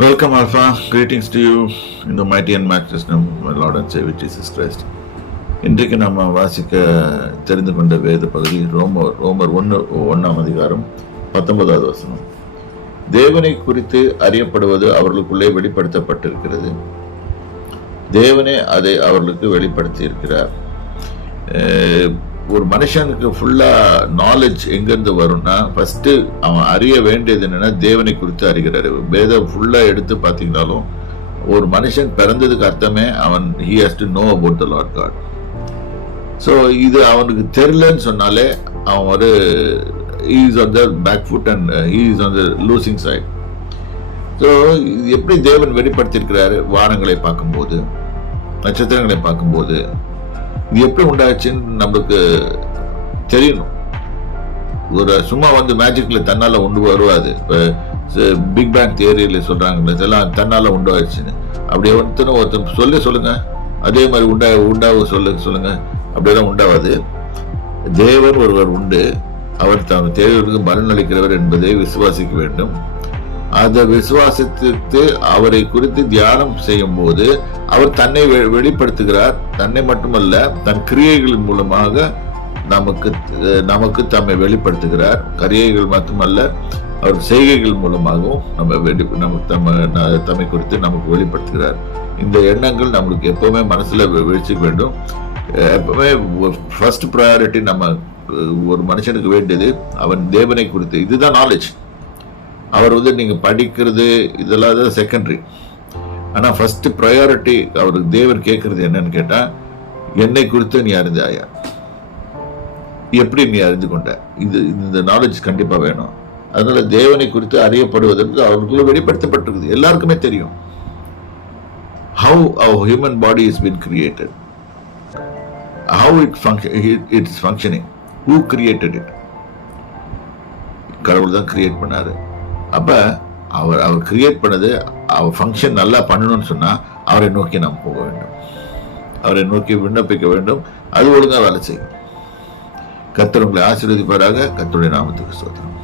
Welcome, Alpha. Greetings to you in the mighty and matchless name of my Lord and Savior Jesus Christ. இன்றைக்கு நம்ம வாசிக்க தெரிந்து கொண்ட வேத பகுதி ரோமர் 1:19 வசனம். தேவனை குறித்து அறியப்படுவது அவர்களுக்குள்ளே வெளிப்படுத்தப்பட்டிருக்கிறது. தேவனே அதை அவர்களுக்கு வெளிப்படுத்தி இருக்கிறார். ஒரு மனுஷனுக்கு ஃபுல்லா நாலேஜ் எங்கிருந்து வரும்னா ஃபர்ஸ்ட் அவன் அறிய வேண்டியது என்னன்னா தேவனை குறித்து அறிகிறாரு. வேதம் ஃபுல்லா எடுத்து பார்த்தீங்கன்னாலும் ஒரு மனுஷன் பிறந்ததுக்கு அர்த்தமே அவன் he has to know about the Lord God. So இது அவனுக்கு தெரியலன்னு சொன்னாலே அவன் he is on the back foot and he is on the losing side. So எப்படி தேவன் வெளிப்படுத்தியிருக்கிறாரு? வானங்களை பார்க்கும்போது, நட்சத்திரங்களை பார்க்கும்போது இது எப்படி உண்டாச்சுன்னு நம்மளுக்கு தெரியணும். ஒரு சும்மா மேஜிக்ல தன்னால உண்டு வருவாது. இப்போ பிக் பேங் தியரியில சொல்றாங்க இதெல்லாம் தன்னால உண்டாச்சுன்னு. அப்படி ஒருத்தன் சொல்லுங்க அதே மாதிரி உண்டாக சொல்லுங்க அப்படியெல்லாம் உண்டாவாது. தேவன் ஒருவர் உண்டு, அவர் தம் தேவர்களுக்கு பலன் அளிக்கிறவர் என்பதை விசுவாசிக்க வேண்டும். அந்த விசுவாசத்திற்கு அவரை குறித்து தியானம் செய்யும் போது அவர் தன்னை வெளிப்படுத்துகிறார். தன்னை மட்டுமல்ல, தன் கிரியைகளின் மூலமாக நமக்கு தம்மை வெளிப்படுத்துகிறார். கிரியைகள் மட்டுமல்ல, அவர் செய்கைகள் மூலமாகவும் தம்மை குறித்து நமக்கு வெளிப்படுத்துகிறார். இந்த எண்ணங்கள் நம்மளுக்கு எப்பவுமே மனசுல வச்சுக்க வேண்டும். எப்பவுமே ஃபர்ஸ்ட் ப்ரையாரிட்டி நம்ம ஒரு மனுஷனுக்கு வேண்டியது அவன் தேவனை குறித்து. இதுதான் நாலேஜ். அவர் நீங்க படிக்கிறது இதெல்லாம் தான் செகண்டரி. ஆனா ஃபர்ஸ்ட் ப்ரையாரிட்டி அவருக்கு தேவர் கேட்கறது என்னன்னு கேட்டா, என்னை குறித்து நீ அறிந்தாயா, எப்படி நீ அறிந்து கொண்ட, இந்த நாலேஜ் கண்டிப்பா வேணும். அதனால தேவனை குறித்து அறியப்படுவதற்கு அவர்களுக்குள்ள வெளிப்படுத்தப்பட்டிருக்குது. எல்லாருக்குமே தெரியும் how our human body has been created, how it's functioning, who created it. கடவுள் தான் கிரியேட் பண்ணாரு. அப்ப அவர் கிரியேட் பண்ணது அவர் ஃபங்க்ஷன் நல்லா பண்ணணும்னு சொன்னா அவரை நோக்கி நாம் போக வேண்டும், அவரை நோக்கி விண்ணப்பிக்க வேண்டும். அது ஒழுங்கா வேலை செய்யும். கர்த்தர் உங்களை ஆசீர்வதிப்பாராக. கர்த்தருடைய நாமத்துக்கு ஸ்தோத்திரம்.